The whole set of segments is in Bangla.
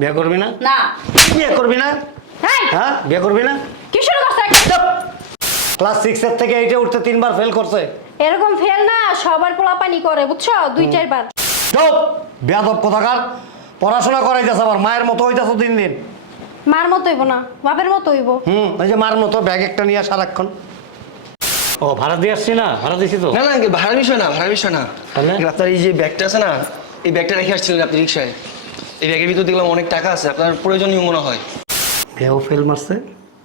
বিয়ে করবি না? না। বিয়ে করবি না? এই হ্যাঁ? বিয়ে করবি না? কি শুরু করছে একটা? ক্লাস সিক্সের থেকে এইটে উঠতে তিনবার ফেল করছে। এরকম ফেল না সবার পোলাপানি করে বুঝছ? দুই চারবার। চুপ! বেয়াদব কোথাকার? পড়াশোনা করাইতেছে আবার মায়ের মতো হইতেছে দিন দিন। মার মতো হইব না বাপের মতো হইব। হুম ওই যে মার মতো ব্যাগ একটা নিয়ে সারাক্ষণ ও ভাড়া দিয়ে আসছি না? ভাড়া দিছি তো। না না আঙ্কেল ভাড়ার বিষয় না ভাড়ার বিষয় না। তাহলে? আঙ্কেল, আপনার এই যে ব্যাগটা আছে না এই ব্যাগটা রেখে আসছিলেন আপনি রিক্সায়। এই ব্যাগের ভিতর দেখলাম অনেক টাকা আছে আপনার প্রয়োজনীয় মনে হয়? কেউ ফেল মারছে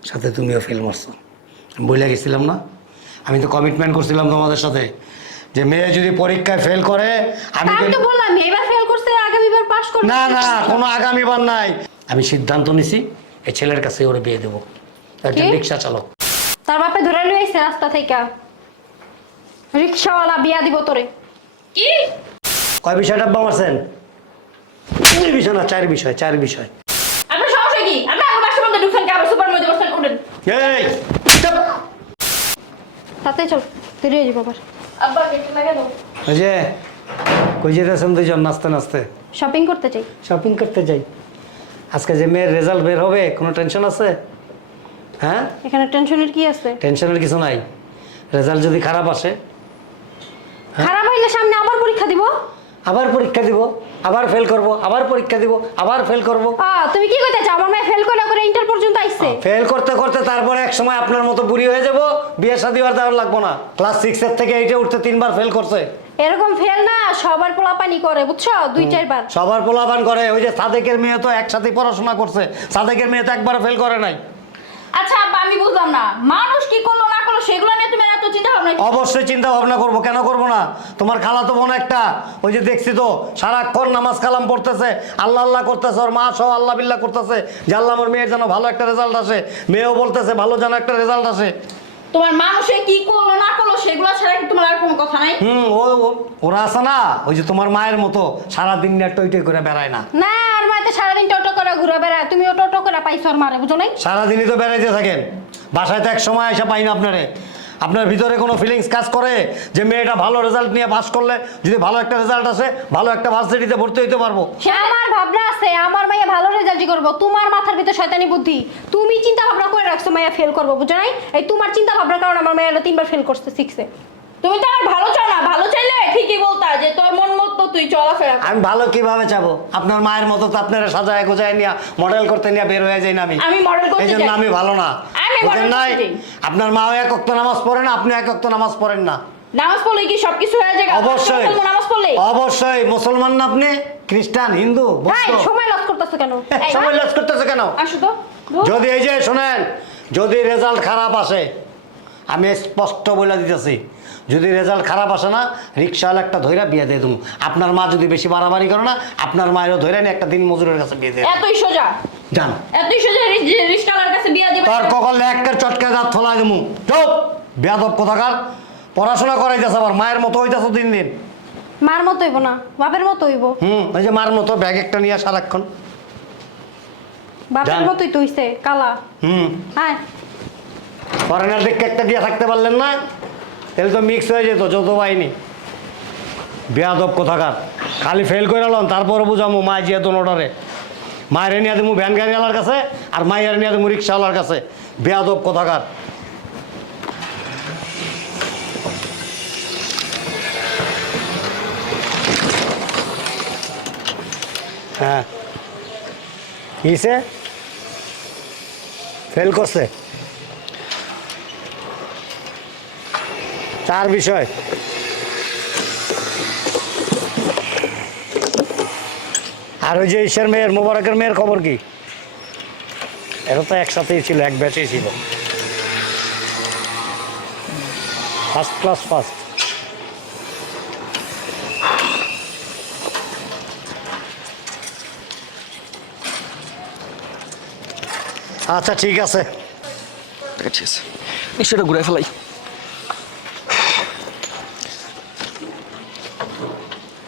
সাথে তুমিও ফেল মারছো। আমি বলে গেছিলাম না। আমি তো কমিটমেন্ট করছিলাম তোমাদের সাথে যে মেয়ে যদি পরীক্ষায় ফেল করে আমি আমি তো বললাম এবার ফেল করছে আগামীবার পাস করবে। না না কোনো আগামীবার নাই। আমি সিদ্ধান্ত নিছি এই ছেলের কাছে ওরে বিয়ে দেবো। একজন কি? রিক্সা চালক। তার বাপে ধরে লই আইছে রাস্তা থেকে। রিক্সাওয়ালা বিয়া দিব তোরে। কি কয় বিষয় ডাব্বা মারছেন? তিন বিষয় না চার বিষয় চার বিষয়। আপনার সমস্যা কি? আপনি আমার বাসার মধ্যে ঢুকছেন কি আবার সুপার মধ্যে বসছেন উঠেন। এই চুপ! তাতে চল দেরি হয়ে যাব আবার। আব্বা কেটে লাগে দাও ওই যে কই যেতেছেন দুইজন নাচতে নাচতে। শপিং করতে চাই শপিং করতে যাই। আজকে যে মেয়ের রেজাল্ট বের হবে কোনো টেনশন আছে? হ্যাঁ? এখানে টেনশনের কি আছে? টেনশনের কিছু নাই। রেজাল্ট যদি খারাপ আসে হ্যাঁ? খারাপ হইলে সামনে আবার পরীক্ষা দিব? আবার পরীক্ষা দিব আবার ফেল করব আবার পরীক্ষা দিব আবার ফেল করব। তুমি কি কইতে চাও? আমার মেয়ে ফেল করে করে ইন্টার পর্যন্ত আইছে? ফেল করতে করতে তারপরে এক সময় আপনার মতো বুড়ি হয়ে যাব বিয়ে শাদী আর দেওয়ার লাগবো না। ক্লাস সিক্সের থেকে এইটে উঠতে তিনবার ফেল করছে। এরকম ফেল না সবার পোলাপানি করে বুঝছ? দুই চারবার। সবার পোলাপান করে ওই যে সাদেকের মেয়ে তো একসাথে পড়াশোনা করছে সাদেকের মেয়ে তো একবার ফেল করে নাই। আচ্ছা আব্বা আমি বুঝলাম না। মানুষ কি করল না সেগুলো নিয়ে তুমি এত চিন্তা ভাবনা অবশ্যই চিন্তা ভাবনা করব। কেন করব না? তোমার খালা তো বোন একটা। ওই যে দেখছি তো সারাক্ষণ নামাজ কালাম পড়তেছে আল্লাহ আল্লাহ করতেছে ওর মা সহ আল্লাহ বিল্লাহ করতেছে। যে আল্লাহ আমার মেয়ের যেন ভালো একটা রেজাল্ট আসে। মেয়েও বলতেছে ভালো যেন একটা রেজাল্ট আসে। তোমার মানুষে কি করল না করল সেগুলো ছাড়া কি তোমার আর কোনো কথা নাই? হুম ও ও- ওরা আছে না? ওই যে তোমার মায়ের মতো সারাদিন নিয়ে টই টই করে বেড়ায় না। না আর মাতে সারাদিন টোটো করে ঘুরে বেড়ায়। তুমি টোটো করে পাইছো আর মারে বুঝো নাই? সারাদিনই তো বেড়াইতে থাকেন। বাসায় তো এক সময় এসে পাই না আপনারে। আপনার ভিতরে কোনো ফিলিংস কাজ করে যে মেয়েটা ভালো রেজাল্ট নিয়ে পাস করলে যদি ভালো একটা রেজাল্ট আসে ভালো একটা ভার্সিটিতে ভর্তি হইতে পারব। আমার ভাবনা আছে আমার মাইয়া ভালো রেজাল্টই করব। তোমার মাথার ভিতর শয়তানি বুদ্ধি। তুমি চিন্তা ভাবনা করে রাখছো মাইয়া ফেল করব বুঝো নাই? এই তোমার চিন্তা ভাবনার কারণে আমার মাইয়া তিনবার ফেল করছে সিক্সে তুমি তো আমার ভালো চাও না। ভালো চাইলে ঠিকই বলতা যে তোর মন মতো তুই চলাফেরা আমি ভালো কীভাবে চাবো? আপনার মায়ের মতো তো আপনারা সাজায় গোজায় নিয়ে মডেল করতে নিয়ে বের হয়ে যাই না আমি। আমি মডেল করতে এই জন্য আমি ভালো না। আমি নাই। আপনার মাও এক অক্ত নামাজ পড়েন আপনি এক অক্ত নামাজ পড়েন না। নামাজ পড়লে কি সবকিছু হয়ে যায়? অবশ্যই। মুসলমান নামাজ পড়লে? অবশ্যই। মুসলমান না আপনি? খ্রিস্টান হিন্দু বৌদ্ধ। সময় লস করতেছো কেন? এই, সময় লস করতেছে কেন? আসো তো। যদি এই যে শোনেন যদি রেজাল্ট খারাপ আসে আমি স্পষ্ট বলে দিতেছি। যদি রেজাল্ট খারাপ আসে না রিক্সাওয়ালা একটা ধৈরা বিয়ে দিয়ে দেবো আপনার মা যদি বেশি বাড়াবাড়ি করে না আপনার মায়েরও ধৈরা নিয়ে একটা দিন মজুরের কাছে বিয়ে দিয়ে এতই সোজা? যান এতই সোজা রিস্কালার কাছে বিয়া দিবে একটা চটকা দাঁত থলা দেবো চুপ। বেয়াদব কোথাকার? পড়াশোনা করাইতেছে আবার মায়ের মতো হইতেছে দিন দিন। মার মতো হইব না বাপের মতো হইব। হুম ওই যে মার মতো ব্যাগ একটা নিয়ে সারাক্ষণ। বাপের মতোই তো হইছে কালা। হুম। হ্যাঁ। ফরেনার একটা দিয়ে থাকতে পারলেন না তাহলে তো মিক্স হয়ে যেত, যৌথ বাহিনী। বেয়াদব কোথাকার। খালি ফেল করে এলাম তারপরে বুঝামো মা জিয়া তো নোটারে মায়ের নিয়ে দেবো ভ্যান গাড়িওয়ালার কাছে, আর মায়ের নিয়ে দেবো রিক্সাওয়ালার কাছে। বেয়াদব কোথাকার। হ্যাঁ। কিসে ফেল করছে? চার বিষয়। আর ওই যে ঈশ্বর মেয়ের, মোবারকের মেয়ের খবর কি? এটা তো একসাথেই ছিল, এক ব্যাচেই ছিল। ফার্স্ট ক্লাস ফার্স্ট আচ্ছা ঠিক আছে। ঠিক আছে। রিক্সাটা ঘুরে ফেলাই।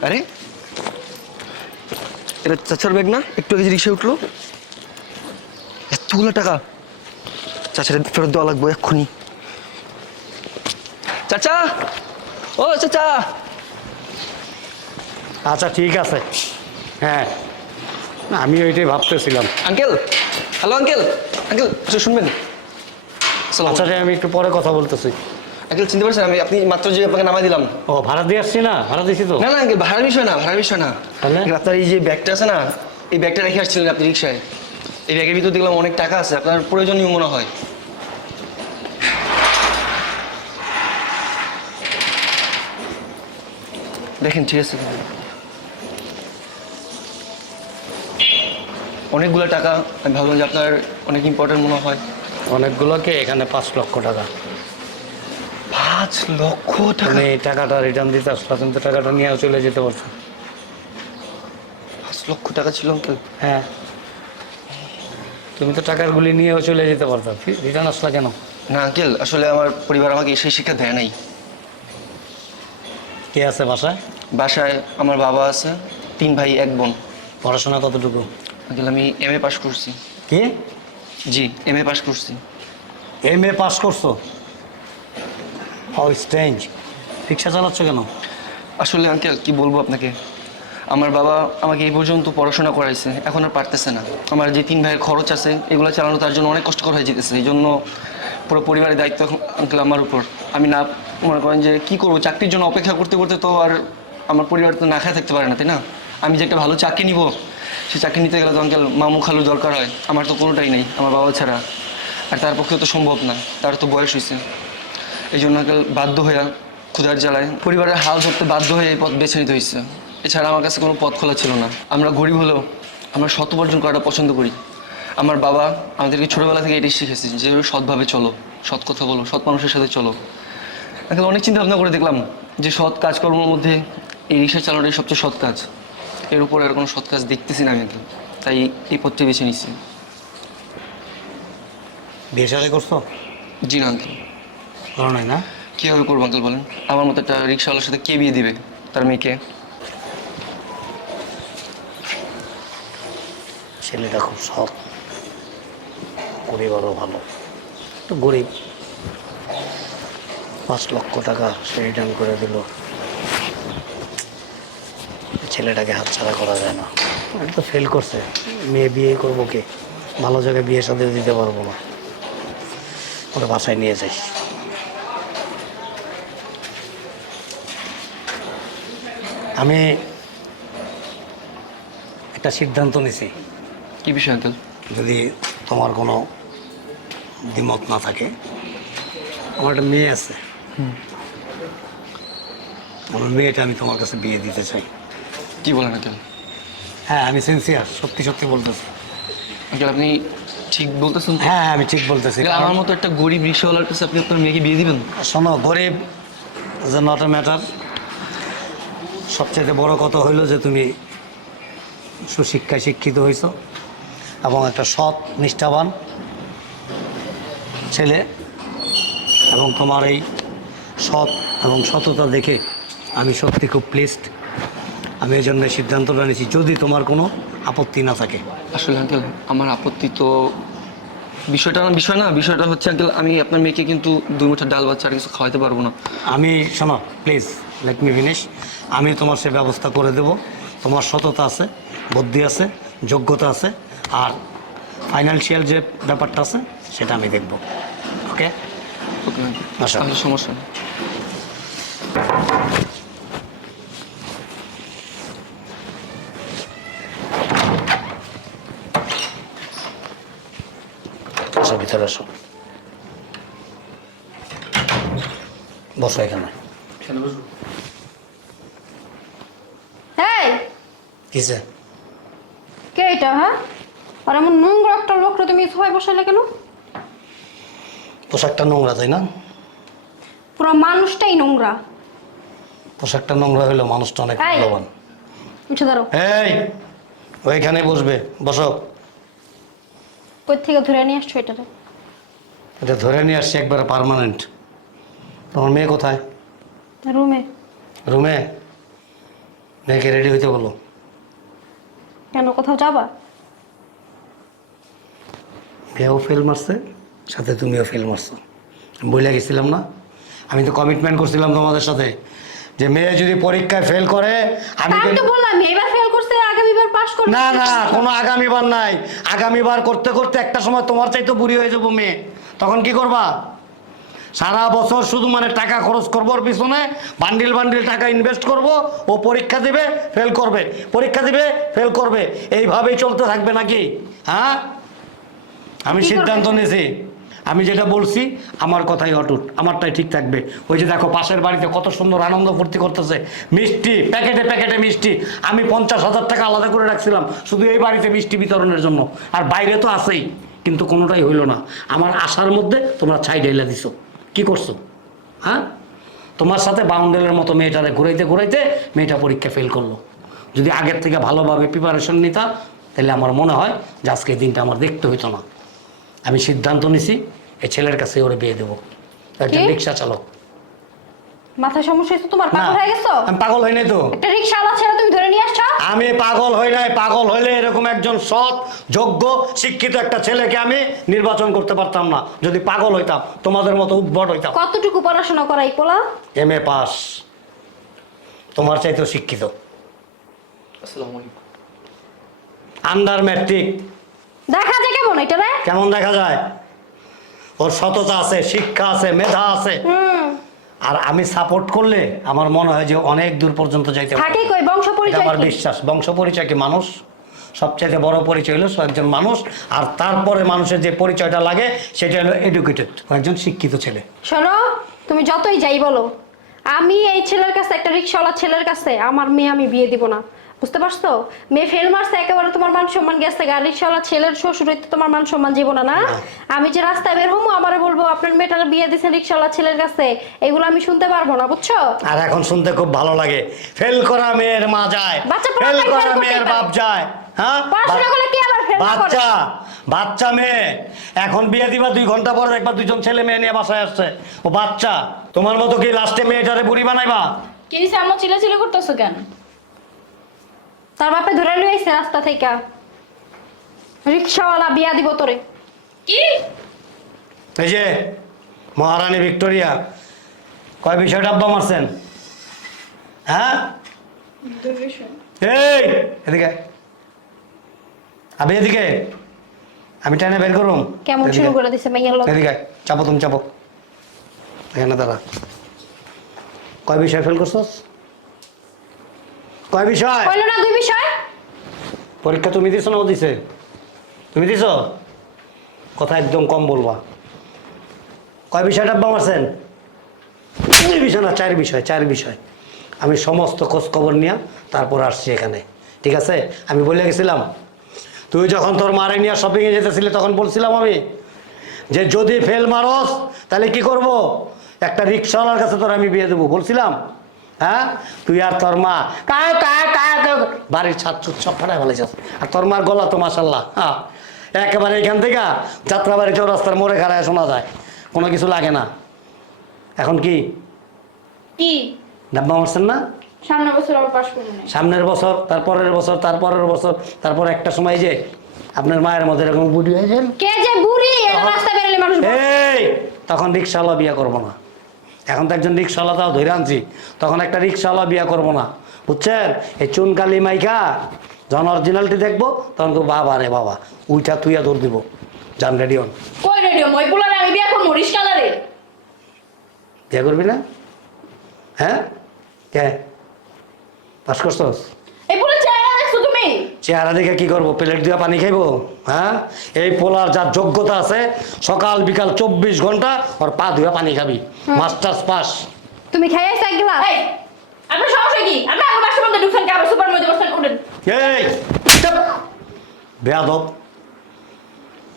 আরে এটা চাচার ব্যাগ না? একটু আগে যে রিক্সায় উঠল। এতগুলো টাকা। চাচার ফেরত দেওয়া লাগবে এক্ষুনি। চাচা! ও চাচা! আচ্ছা ঠিক আছে। হ্যাঁ। আমি ওইটাই ভাবতেছিলাম। আঙ্কেল! Hello uncle! আঙ্কেল শুনবেন? আচ্ছা আমি একটু পরে কথা বলতেছি। আঙ্কেল চিনতে পারছেন? আমি আপনি মাত্র যে আপনাকে নামাই দিলাম। ও ভাড়া দিয়ে আসছি না? ভাড়া দিছি তো? না না আঙ্কেল ভাড়ার বিষয় না ভাড়ার বিষয় না। আপনার এই যে ব্যাগটা আছে না এই ব্যাগটা রেখে আসছিলেন আপনি রিক্সায়। এই ব্যাগের ভিতর দেখলাম অনেক টাকা আছে আপনার প্রয়োজনীয় মনে হয়। দেখেন ঠিক আছে। অনেকগুলো টাকা আমি ভাবলাম যে আপনার অনেক ইম্পর্টেন্ট মনে হয়। অনেকগুলোকে এখানে পাঁচ লক্ষ টাকা। পাঁচ লক্ষ টাকা। তুমি এই টাকাটা রিটার্ন দিতে আসলা তুমি তো টাকাটা নিয়ে চলে যেতে পারছ। পাঁচ লক্ষ টাকা ছিল আঙ্কেল হ্যাঁ। তুমি তো টাকারগুলি নিয়েও চলে যেতে পারতো। রিটার্ন আসলা কেন? না আঙ্কেল আসলে আমার পরিবার আমাকে সেই শিক্ষা দেয় নাই। কে আছে বাসায়? বাসায় আমার বাবা আছে তিন ভাই এক বোন। পড়াশোনা কতটুকু? আঙ্কেল আমি এম এ পাস করছি। কি? জি এম এ পাস করছি। এম এ পাস করছ? হাউ স্ট্রেঞ্জ রিক্সা চালাচ্ছ কেন? আসলে আঙ্কেল কি বলব আপনাকে? আমার বাবা আমাকে এই পর্যন্ত পড়াশোনা করাইছে, এখন আর পারতেছে না। আমার যে তিন ভাইয়ের খরচ আছে, এগুলো চালানো তার জন্য অনেক কষ্টকর হয়ে যেতেছে। এই জন্য পুরো পরিবারের দায়িত্ব আঙ্কেল আমার উপর। আমি না মনে করেন যে কি করব, চাকরির জন্য অপেক্ষা করতে করতে তো আর আমার পরিবার তো না খেয়ে থাকতে পারে না, তাই না? আমি যে একটা ভালো চাকরি নিব, সে চাকরি নিতে গেলে তো আঙ্কেল মামু খালুর দরকার হয়। আমার তো কোনোটাই নেই, আমার বাবা ছাড়া। আর তার পক্ষে তো সম্ভব না, তার তো বয়স হয়েছে এই জন্য বাধ্য হয়ে ক্ষুধার জ্বালায় পরিবারের হাল ধরতে বাধ্য হয়ে এই পথ বেছে নিতে হয়েছে। এছাড়া আমার কাছে কোনো পথ খোলা ছিল না। আমরা গরিব হলেও আমরা সৎ উপার্জন করাটা পছন্দ করি। আমার বাবা আমাদেরকে ছোটোবেলা থেকে এটাই শিখেছে যে সৎভাবে চলো সৎ কথা বলো সৎ মানুষের সাথে চলো। আঙ্কেল অনেক চিন্তা ভাবনা করে দেখলাম যে সৎ কাজকর্মের মধ্যে এই রিক্সা চালানোটাই সবচেয়ে সৎ কাজ। এর উপর আর কোনো সৎ কাজ দেখতেছি না আমি তাই এই পথটি বেছে নিচ্ছি বিয়ে শাদী করছ? জি না আঙ্কেল। করো নাই না? কীভাবে করব আঙ্কেল বলেন? আমার মতো একটা রিক্সাওয়ালার সাথে কে বিয়ে দিবে? তার মেয়েকে? ছেলেটা খুব সৎ। পরিবারও ভালো। একটু গরিব। পাঁচ লক্ষ টাকা সে রিটার্ন করে দিল। ছেলেটাকে হাতছাড়া করা যায় না। আমি তো ফেল করছে। মেয়ে বিয়ে করব কে? ভালো জায়গায় বিয়ে সাথে দিতে পারব না। ওরা বাসায় নিয়ে যাই। আমি একটা সিদ্ধান্ত নিছি। কি বিষয় আঙ্কেল? যদি তোমার কোনো দ্বিমত না থাকে আমার একটা মেয়ে আছে। আমার মেয়েটা আমি তোমার কাছে বিয়ে দিতে চাই। কি বলেন আঙ্কেল? হ্যাঁ আমি সিনসিয়ার সত্যি সত্যি বলতেছি। আঙ্কেল আপনি ঠিক বলতেছেন হ্যাঁ আমি ঠিক বলতেছি। আমার মতো একটা গরিব রিক্সাওয়ালার কাছে আপনি আপনার মেয়েকে বিয়ে দিবেন? শোনো গরিব নট এ ম্যাটার সবচেয়ে বড় কথা হইল যে তুমি সুশিক্ষায় শিক্ষিত হয়েছ এবং একটা সৎ, নিষ্ঠাবান ছেলে এবং তোমার এই সৎ এবং সততা দেখে আমি সত্যি খুব প্লেসড আমি এই জন্য সিদ্ধান্তটা নিয়েছি, যদি তোমার কোনো আপত্তি না থাকে। আসলে আমার আপত্তি তো বিষয়টা না বিষয় না বিষয়টা হচ্ছে আঙ্কেল আমি আপনার মেয়েকে কিন্তু দুই মুঠা ডাল বাচ্চা আর কিছু খাওয়াতে পারব না। আমি শোনো প্লিজ লেট মি ফিনিশ আমি তোমার সে ব্যবস্থা করে দেব। তোমার সততা আছে বুদ্ধি আছে যোগ্যতা আছে আর ফাইন্যান্সিয়াল যে ব্যাপারটা আছে সেটা আমি দেখব। ওকে ওকে। সমস্যা নেই। আসো ভিতরে আসো বসো এখানে। কিসে কে এটা হ্যাঁ? আর এমন নোংরা একটা লোকটা তুমি সবাই বসাইলে কেন? পোশাকটা নোংরা তাই না? পুরো মানুষটাই নোংরা। পোশাকটা নোংরা হইল মানুষটা অনেক। মূল্যবান উঠে ধরো এই ওইখানে বসবে বসো। কই থেকে ধরে নিয়ে আসছো এটারে? এটা ধরে নিয়ে আসছি একবারে পার্মানেন্ট তোমার মেয়ে কোথায়? রুমে। রুমে? মেয়েকে রেডি হইতে বলো। কেন কোথাও যাবা? মেয়েও ফেল মারছে সাথে তুমিও ফেল মারছো। আমি বলে গেছিলাম না? আমি তো কমিটমেন্ট করছিলাম তোমাদের সাথে যে মেয়ে যদি পরীক্ষায় ফেল করে আমি আমি তো বললাম এবার আগামীবার পাস করবে। না না কোনো আগামীবার নাই। আগামীবার করতে করতে একটা সময় তোমার চাইতে বুড়ি হয়ে যাব মেয়ে। তখন কি করবা? সারা বছর শুধু মানে টাকা খরচ করব ওর পিছনে বান্ডিল বান্ডিল টাকা ইনভেস্ট করব ও পরীক্ষা দিবে ফেল করবে। পরীক্ষা দিবে ফেল করবে। এইভাবেই চলতে থাকবে নাকি? হ্যাঁ? আমি সিদ্ধান্ত নিয়েছি। আমি যেটা বলছি, আমার কথাই অটুট, আমারটাই ঠিক থাকবে। ওই যে দেখো, পাশের বাড়িতে কত সুন্দর আনন্দ ফুর্তি করতেছে। মিষ্টি, প্যাকেটে প্যাকেটে মিষ্টি। আমি পঞ্চাশ হাজার টাকা আলাদা করে রাখছিলাম, শুধু এই বাড়িতে মিষ্টি বিতরণের জন্য। আর বাইরে তো আছেই, কিন্তু কোনোটাই হইল না। আমার আশার মধ্যে তোমরা ছাই ঢেলে দিছো। কি করছ? হ্যাঁ? তোমার সাথে বাউন্ডেলের মতো মেয়েটারে ঘুরাইতে ঘুরাইতে মেয়েটা পরীক্ষা ফেল করল। যদি আগের থেকে ভালোভাবে প্রিপারেশন নিতা, তাহলে আমার মনে হয় যে আজকে দিনটা আমার দেখতে হইতো না। আমি সিদ্ধান্ত নিছি এই ছেলের কাছে ওরে বিয়ে দেবো। একজন কি? রিক্সা চালক মাথায় সমস্যা হয়েছে তোমার? পাগল হয়ে গেছো? আমি পাগল হই নাই তো। একটা রিক্সাওয়ালা ছেড়ে তুমি ধরে নিয়ে আসছো? আমি পাগল হই নাই। পাগল হইলে এরকম একজন সৎ যোগ্য শিক্ষিত একটা ছেলেকে আমি নির্বাচন করতে পারতাম না। যদি পাগল হইতাম তোমাদের মতো উদ্ভট হইতাম। কতটুকু পড়াশোনা করাই পোলা? এম এ পাস তোমার চাইতেও শিক্ষিত। আসসালামু আলাইকুম। আন্ডার ম্যাট্রিক দেখা যায় কেমন এটা রে? কেমন দেখা যায়? ওর সততা আছে শিক্ষা আছে মেধা আছে। আর আমি সাপোর্ট করলে আমার মনে হয় যে অনেক দূর পর্যন্ত যাইতে পারবে। থাকে কই? বংশ পরিচয় আমার বিশ্বাস। বংশ পরিচয় কি? মানুষ। সবচাইতে বড় পরিচয় হলো একজন মানুষ। আর তারপরে মানুষের যে পরিচয়টা লাগে সেটা হলো এডুকেটেড একজন শিক্ষিত ছেলে। শোনো তুমি যতই যাই বলো আমি এই ছেলের কাছে একটা রিক্সাওয়ালা ছেলের কাছে আমার মেয়ে আমি বিয়ে দিব না। বুঝতে পারছ? মেয়ে ফেল মারছে একেবারে তোমার মান সম্মান গেছে গা। রিক্সাওয়ালা ছেলের শ্বশুর হইতে তোমার মান সম্মান যাব না। না। আমি যে রাস্তায় বের হব আমারে বলব আপনার মেয়েটার বিয়ে দিয়েছেন রিক্সাওয়ালা ছেলের কাছে। এগুলো আমি শুনতে পারব না বুঝছ? আর এখন শুনতে খুব ভালো লাগে। ফেল করা মেয়ের মা যায়। বাচ্চা ফেল করা মেয়ের বাপ যায়। হ্যাঁ? পড়াশোনা করলে কি আবার করে? বাচ্চা বাচ্চা মেয়ে। এখন বিয়ে দিবা দুই ঘণ্টা পরে দেখবা দুজন ছেলে মেয়ে নিয়ে বাসায় আসছে। ও বাচ্চা তোমার মতো কি লাস্টে মেয়েটারে বুড়ি বানাইবা? কি দিছে আমার চিলে চিলে করতেছো কেন? তার বাপে ধরে লই আইছে রাস্তা থেকে রিক্সাওয়ালা বিয়া দিব তোরে। কি? এই যে মহারানী ভিক্টোরিয়া কয় বিষয়টা আব্বা মারছেন? হ্যাঁ? এই এদিকে। আবে এদিকে। আমি টাইনে বের করুম। কেমন। শুরু করে দিছে মাইয়ার লোক এদিকে চাপো তুমি চাপো। এখানে দাঁড়া। কয় বিষয় ফেল করছস? কয় বিষয়? কইলো না দুই বিষয়? পরীক্ষা তুমি দিছো না ও দিছে? তুমি দিছো? কথা একদম কম বলবা। কয় বিষয় ডাব্বা মারছেন দুই বিষয় না চার বিষয় চার বিষয়। আমি সমস্ত খোঁজ খবর নিয়ে তারপর আসছি এখানে। ঠিক আছে? আমি বলে গেছিলাম তুই যখন তোর মারে নিয়ে শপিংয়ে যেতেছিলি তখন বলছিলাম আমি যে যদি ফেল মারস তাহলে কি করব? একটা রিক্সাওয়ালার কাছে তোর আমি বিয়ে দেবো। বলছিলাম হ্যাঁ? তুই আর তোর মা। কায় কায় কায় বাড়ির ছাদ চুট সব ফাটাই ফেলেছিস আর তোর মার গলা তো মাসাল্লাহ হ্যাঁ? একেবারে এখান থেকে যাত্রাবাড়ি চৌরাস্তার মোড়ে খাড়ায় শোনা যায়। কোনো কিছু লাগে না। এখন কি? কি? ডাব্বা মারছেন না? সামনের বছর আবার পাস করব সামনের বছর তারপরের বছর তারপরের বছর তারপর একটা সময় যে আপনার মায়ের মধ্যে এরকম বুড়ি হয়ে যান কে যে বুড়ি? এটা রাস্তায় বেরোলে মানুষ। এই তখন রিক্সাওয়ালা বিয়া করব না। এখন তো একজন রিক্সাওয়ালা তাও ধরে আনছি তখন একটা রিক্সাওয়ালা বিয়া করব না। বুঝছেন? এই চুনকালি মাইকা যখন অরিজিনালটি দেখব তখন তো বাবা রে বাবা উইটা তুইয়া দৌড় দিব। যান কই রেডিও পোলারে আমি বিয়া করব রিস কালারে বিয়া করবি না? হ্যাঁ? কে? পাস করছস? এই পোলা চেহারা দেখে কি করব? প্লেট দিয়ে পানি খাইবো? হ্যাঁ? এই পোলার যার যোগ্যতা আছে সকাল বিকাল চব্বিশ ঘণ্টা ওর পা ধুয়ে পানি খাবি। Masters pass. তুমি খেয়ে আইছো এক আপনার সমস্যা কি? আপনি আমার বাসার মধ্যে ঢুকছেন কি আবার সুপার মধ্যে বসছেন উঠেন। এই বেয়াদব।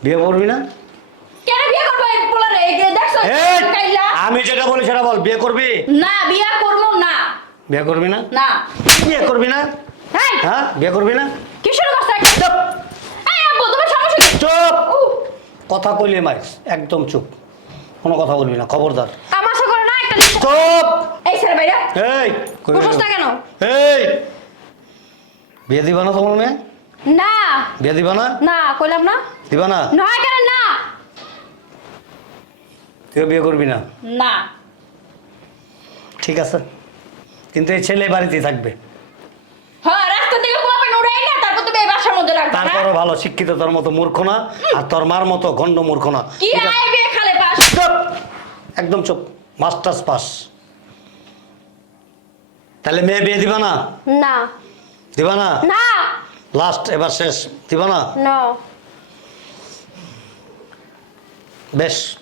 বিয়ে করবি না? কেন বিয়া করব এই পোলারে? দেখছ আমি যেটা বলি সেটা বল বিয়ে করবি? না বিয়া করব না। বিয়ে করবি না? না। বিয়ে করবি না? এই। হ্যাঁ বিয়ে করবি না? কি শুরু করছ চুপ। এই আব্বু তোমার সমস্যা কি? চুপ। উহ, কথা কইলে মারিস একদম চুপ। কোনো কথা বলবি না খবরদার। তামাশা করে না একটা চুপ! এই ছেলে ভাইরা এই কই বসস গেল? না কেন? এই। বিয়ে দিবা না তোমার মেয়ে? না। বিয়ে দিবা না? না কইলাম না। দিবা না? নয় কেন না? তুই বিয়ে করবি না? না। ঠিক আছে। কিন্তু এই ছেলে বাড়িতেই থাকবে হ্যাঁ রাস্তা থেকে পোলাপেন উড়াই না রাখবা না তারপরে ভালো শিক্ষিত তোর মতো মূর্খ না আর তোর মার মতো গন্ড মূর্খ না। কি ঠিক আছে? খালে পাস। চুপ! একদম চুপ। Masters pass. তাহলে মেয়ে বিয়ে দিবা না? না। দিবা না? না। লাস্ট এবার শেষ। দিবা না? না। বেশ।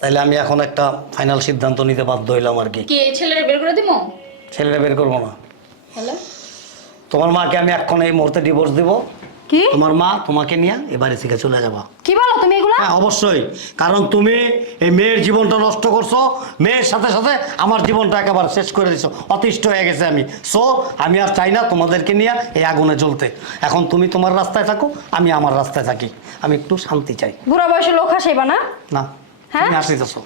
তাহলে আমি এখন একটা ফাইনাল সিদ্ধান্ত নিতে বাধ্য হইলাম আর কি। কি এই বের করে দিমু? ছেলেরা বের করব না। হ্যালো? তোমার মাকে আমি এখন এই মুহূর্তে ডিভোর্স দিব। কি? তোমার মা তোমাকে নিয়ে এবারে থেকে চলে যাবা। কি বলো তুমি এগুলা? হ্যাঁ অবশ্যই। কারণ তুমি এই মেয়ের জীবনটা নষ্ট করছ মেয়ের সাথে সাথে আমার জীবনটা একেবারে শেষ করে দিছো। অতিষ্ঠ হয়ে গেছে আমি। সো আমি আর চাই না তোমাদেরকে নিয়ে এই আগুনে জ্বলতে। এখন তুমি তোমার রাস্তায় থাকো আমি আমার রাস্তায় থাকি। আমি একটু শান্তি চাই। বুড়া বয়সে লোক হাসাইবা না? না হ্যাঁ? তুমি হাসাইতেছো।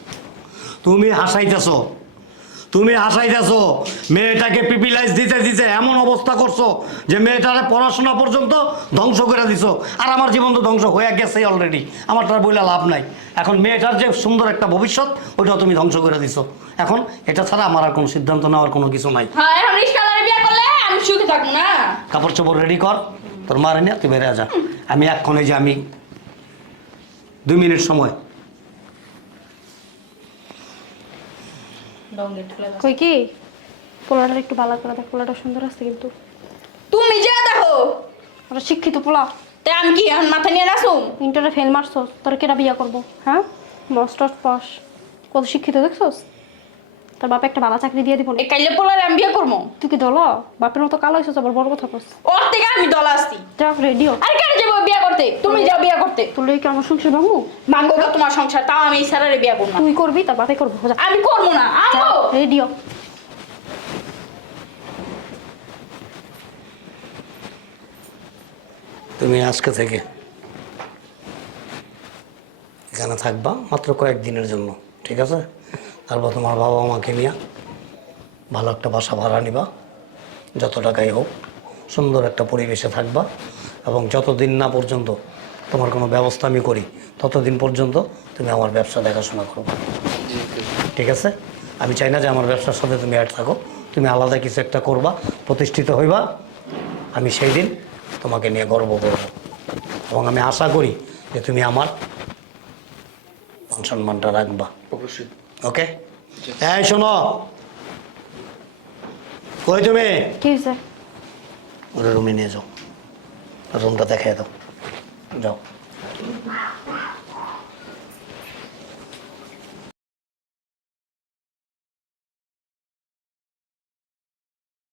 তুমি হাসাইতেছো। তুমি হাসাইতেছো মেয়েটাকে পিপিলাইজ দিতে দিতে এমন অবস্থা করছ যে মেয়েটারে পড়াশোনা পর্যন্ত ধ্বংস করে দিছো। আর আমার জীবন তো ধ্বংস হয়ে গেছে অলরেডি আমার তার বইলে লাভ নাই। এখন মেয়েটার যে সুন্দর একটা ভবিষ্যৎ ওইটাও তুমি ধ্বংস করে দিছো। এখন এটা ছাড়া আমার আর কোনো সিদ্ধান্ত নেওয়ার কোনো কিছু নাই। হ্যাঁ কাপড় চোপড় রেডি কর তোর মারে নিয়ে তুই বেড়ে যা। আমি এক্ষণ যে আমি দুই মিনিট সময়। কই কি? পোলাটা একটু ভালো করে দেখ পোলাটা সুন্দর আছে কিন্তু। তুমি যা দেখো। ওরা শিক্ষিত পোলা। তাই আমি কি এখন মাথা নিয়ে নাসুম ইন্টারে ফেল মারছস তোর কেটা বিয়া করব হ্যাঁ? মস্ট পাস। কত শিক্ষিত দেখছস? তোর বাপে একটা ভালো চাকরি দিয়ে দিব। এই কাইলে পোলারে আমি বিয়ে করব তুই কি দল? বাপের মতো কালো হয়েছিস আবার বড় কথা কস। ওর থেকে আমি দল আসছি যা রেডিও আর কেন যাব বিয়ে করতে? তুমি যাও বিয়ে করতে। তোর লই কি আমার সংসার ভাঙবো? মাঙ্গো গো তোমার সংসার তাও আমি এই স্যারারে বিয়ে করব না। তুই করবি তার বাপে করব যা। আমি করব না আমো রেডিও তুমি আজকে থেকে এখানে থাকবা মাত্র কয়েকদিনের জন্য ঠিক আছে? তারপর তোমার বাবা মাকে নিয়ে ভালো একটা বাসা ভাড়া নিবা, যত টাকাই হোক, সুন্দর একটা পরিবেশে থাকবা এবং যতদিন না পর্যন্ত তোমার কোনো ব্যবস্থা আমি করি, ততদিন পর্যন্ত তুমি আমার ব্যবসা দেখাশোনা করবে ঠিক আছে? আমি চাই না যে আমার ব্যবসার সাথে তুমি অ্যাড থাকো। তুমি আলাদা কিছু একটা করবা, প্রতিষ্ঠিত হইবা, আমি সেই দিন তোমাকে নিয়ে গর্ব করব। এবং আমি আশা করি যে তুমি আমার মান সম্মানটা রাখবা। অবশ্যই। ওকে এই শোনো কই তুমি। কি হয়েছে ওরা রুমে নিয়ে যাও। রুমটা দেখাই দাও। যাও।